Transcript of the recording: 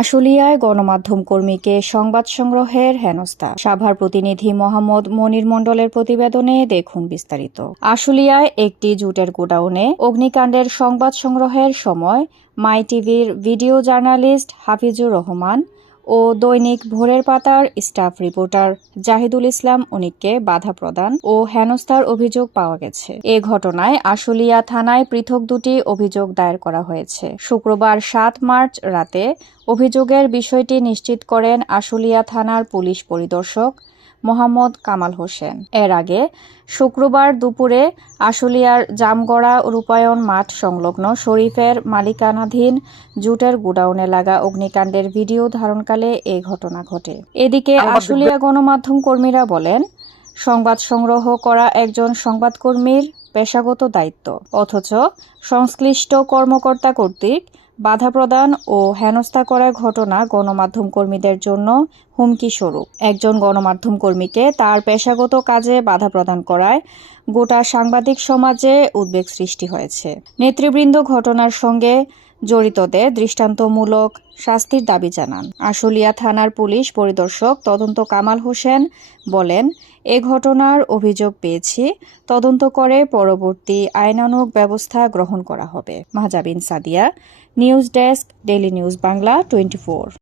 আশুলিয়ায় গণমাধ্যম কর্মীকে সংবাদ সংগ্রহের হেনস্থা। সাভার প্রতিনিধি মোহাম্মদ মনির মণ্ডলের প্রতিবেদনে দেখুন বিস্তারিত। আশুলিয়ায় একটি জুটের গোডাউনে অগ্নিকাণ্ডের সংবাদ সংগ্রহের সময় মাই টিভির ভিডিও জার্নালিস্ট হাফিজুর রহমান ও দৈনিক ভোরের পাতার স্টাফ রিপোর্টার জাহিদুল ইসলাম অনিককে বাধা প্রদান ও হেনস্থার অভিযোগ পাওয়া গেছে। এ ঘটনায় আশুলিয়া থানায় পৃথক দুটি অভিযোগ দায়ের করা হয়েছে। শুক্রবার 7 মার্চ রাতে অভিযোগের বিষয়টি নিশ্চিত করেন আশুলিয়া থানার পুলিশ পরিদর্শক মোহাম্মদ কামাল হোসেন। এর আগে শুক্রবার দুপুরে আশুলিয়ার জামগড়া রূপায়ণ মাঠ সংলগ্ন শরীফের মালিকানাধীন জুটের গোডাউনে লাগা অগ্নিকাণ্ডের ভিডিও ধারণকালে এ ঘটনা ঘটে। এদিকে আশুলিয়া গণমাধ্যম কর্মীরা বলেন, সংবাদ সংগ্রহ করা একজন সংবাদকর্মীর পেশাগত দায়িত্ব, অথচ সংশ্লিষ্ট কর্মকর্তা কর্তৃক বাধা প্রদান ও হেনস্থা করার ঘটনা গণমাধ্যম কর্মীদের জন্য হুমকি স্বরূপ। একজন গণমাধ্যম কর্মীকে তার পেশাগত কাজে বাধা প্রদান করায় গোটা সাংবাদিক সমাজে উদ্বেগ সৃষ্টি হয়েছে। নেতৃবৃন্দ ঘটনার সঙ্গে জড়িতদের দৃষ্টান্তমূলক শাস্তির দাবি জানান। আশুলিয়া থানার পুলিশ পরিদর্শক তদন্ত কামাল হোসেন বলেন, এ ঘটনার অভিযোগ পেয়েছি, তদন্ত করে পরবর্তী আইনানুগ ব্যবস্থা গ্রহণ করা হবে। Mahjabin Sadia, news desk, daily news Bangla 24।